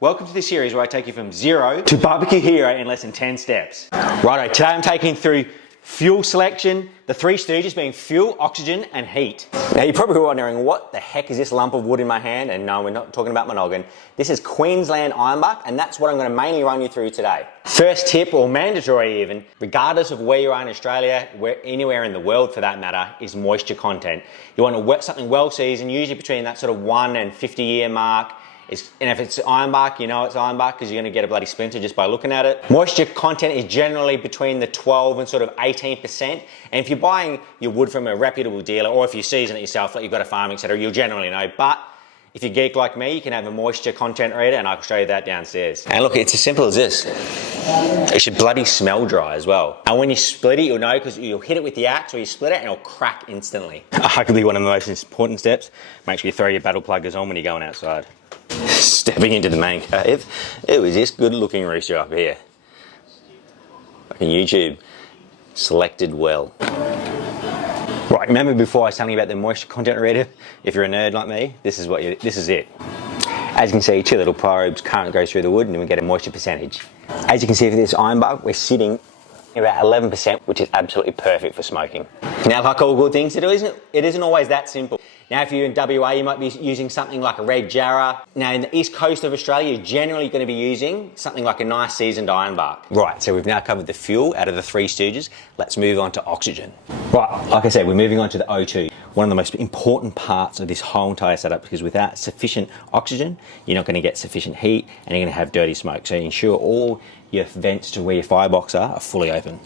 Welcome to the series where I take you from zero to barbecue hero in less than 10 steps. Righto, today I'm taking you through fuel selection, the three stooges being fuel, oxygen and heat. Now you're probably wondering, what the heck is this lump of wood in my hand? And no, we're not talking about my noggin. This is Queensland ironbark, and that's what I'm going to mainly run you through today. First tip, or mandatory even, regardless of where you are in Australia, anywhere in the world for that matter, is moisture content. You want something well seasoned, usually between that sort of 1 and 50 year mark. And if it's ironbark, you know it's ironbark because you're going to get a bloody splinter just by looking at it. Moisture content is generally between the 12 and sort of 18%. And if you're buying your wood from a reputable dealer, or if you season it yourself, like you've got a farm, etc., you'll generally know. But if you're a geek like me, you can have a moisture content reader, and I'll show you that downstairs. And look, it's as simple as this. It should bloody smell dry as well. And when you split it, you'll know, because you'll hit it with the axe or you split it and it'll crack instantly. Arguably one of the most important steps, make sure you throw your battle pluggers on when you're going outside. Stepping into the main cave, it was this good looking rooster up here. Like in YouTube, selected well. Right, remember before I was telling you about the moisture content reader? If you're a nerd like me, this is it. As you can see, 2 little probes, current goes through the wood, and we get a moisture percentage. As you can see for this ironbark, we're sitting about 11%, which is absolutely perfect for smoking. Now, like all good things, it isn't always that simple. Now, if you're in WA, you might be using something like a red jarrah. Now, in the east coast of Australia, you're generally going to be using something like a nice seasoned ironbark. Right, so we've now covered the fuel out of the 3 stooges. Let's move on to oxygen. Right, like I said, we're moving on to the O2. One of the most important parts of this whole entire setup, because without sufficient oxygen, you're not going to get sufficient heat and you're going to have dirty smoke. So ensure all your vents to where your firebox are fully open.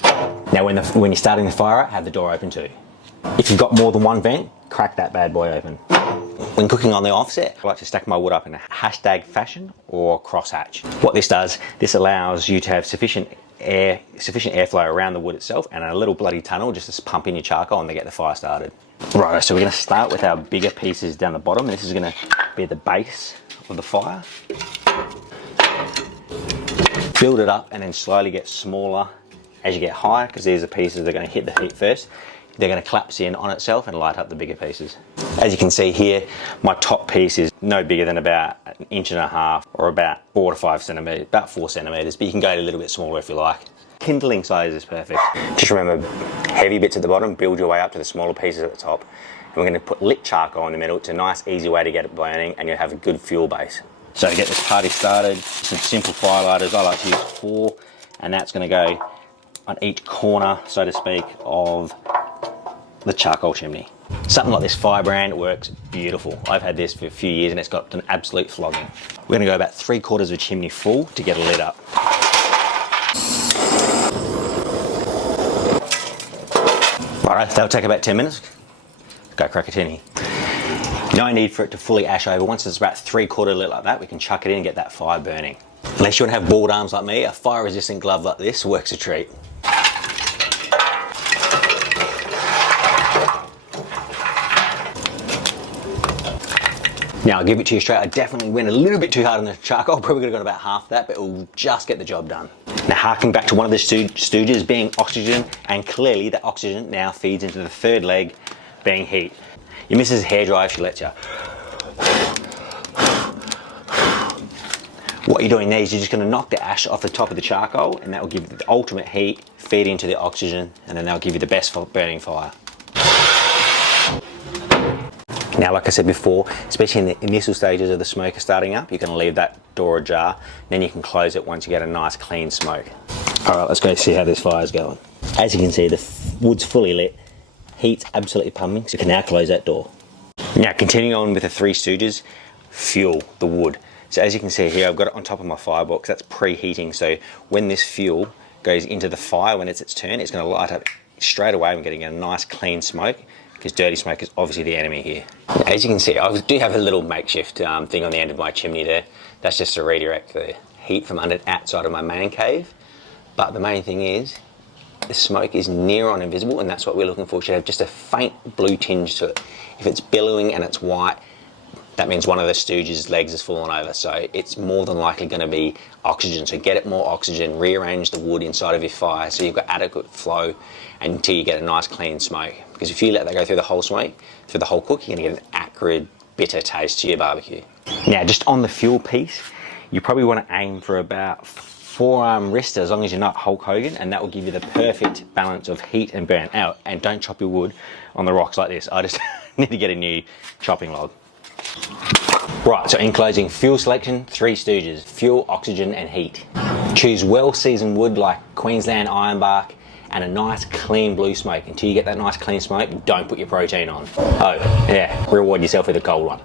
Now, when you're starting the fire up, have the door open too. If you've got more than one vent, crack that bad boy open. When cooking on the offset, I like to stack my wood up in a hashtag fashion or crosshatch. What this does, this allows you to have sufficient airflow around the wood itself, and a little bloody tunnel just to pump in your charcoal and to get the fire started. Right, so we're going to start with our bigger pieces down the bottom. This is going to be the base of the fire. Build it up and then slowly get smaller as you get higher, because these are pieces that are going to hit the heat first. They're going to collapse in on itself and light up the bigger pieces. As you can see here, my top piece is no bigger than about 1.5 inches or about 4 to 5 centimetres, about 4 centimetres, but you can go a little bit smaller if you like. Kindling size is perfect. Just remember, heavy bits at the bottom, build your way up to the smaller pieces at the top. And we're going to put lit charcoal in the middle. It's a nice, easy way to get it burning, and you'll have a good fuel base. So to get this party started, some simple fire lighters. I like to use 4, and that's going to go on each corner, so to speak, of the charcoal chimney. Something like this firebrand works beautiful. I've had this for a few years and it's got an absolute flogging. We're going to go about 3/4 of a chimney full to get it lit up. Alright, that'll take about 10 minutes. Go crack a tinny. No need for it to fully ash over. Once it's about 3/4 lit like that, we can chuck it in and get that fire burning. Unless you want to have bald arms like me, a fire resistant glove like this works a treat. Now, I'll give it to you straight, I definitely went a little bit too hard on the charcoal, probably could have got about half that, but it will just get the job done. Now, harking back to one of the stooges being oxygen, and clearly that oxygen now feeds into the 3rd leg, being heat. Your missus' hairdryer, she lets you. What you're doing there is you're just going to knock the ash off the top of the charcoal, and that will give you the ultimate heat, feed into the oxygen, and then that'll give you the best burning fire. Now, like I said before, especially in the initial stages of the smoker starting up, you can leave that door ajar, then you can close it once you get a nice clean smoke. All right, let's go see how this fire's going. As you can see, the wood's fully lit, heat's absolutely pumping, so you can now close that door. Now, continuing on with the 3 stooges, fuel, the wood. So as you can see here, I've got it on top of my firebox, that's preheating, so when this fuel goes into the fire, when it's its turn, it's going to light up straight away. I'm getting a nice clean smoke, because dirty smoke is obviously the enemy here. As you can see, I do have a little makeshift thing on the end of my chimney there. That's just to redirect the heat from outside of my man cave. But the main thing is, the smoke is near on invisible, and that's what we're looking for. It should have just a faint blue tinge to it. If it's billowing and it's white, that means one of the stooges' legs has fallen over, so it's more than likely going to be oxygen. So get it more oxygen, rearrange the wood inside of your fire so you've got adequate flow until you get a nice clean smoke. Because if you let that go through the whole smoke, through the whole cook, you're going to get an acrid, bitter taste to your barbecue. Now, just on the fuel piece, You probably want to aim for about forearm wrist, as long as you're not Hulk Hogan, and that will give you the perfect balance of heat and burn out. And don't chop your wood on the rocks like this. I just need to get a new chopping log. Right, so in closing, fuel selection, 3 stooges: fuel, oxygen and heat. Choose well-seasoned wood like Queensland ironbark and a nice clean blue smoke. Until you get that nice clean smoke, don't put your protein on. Oh, yeah, reward yourself with a cold one.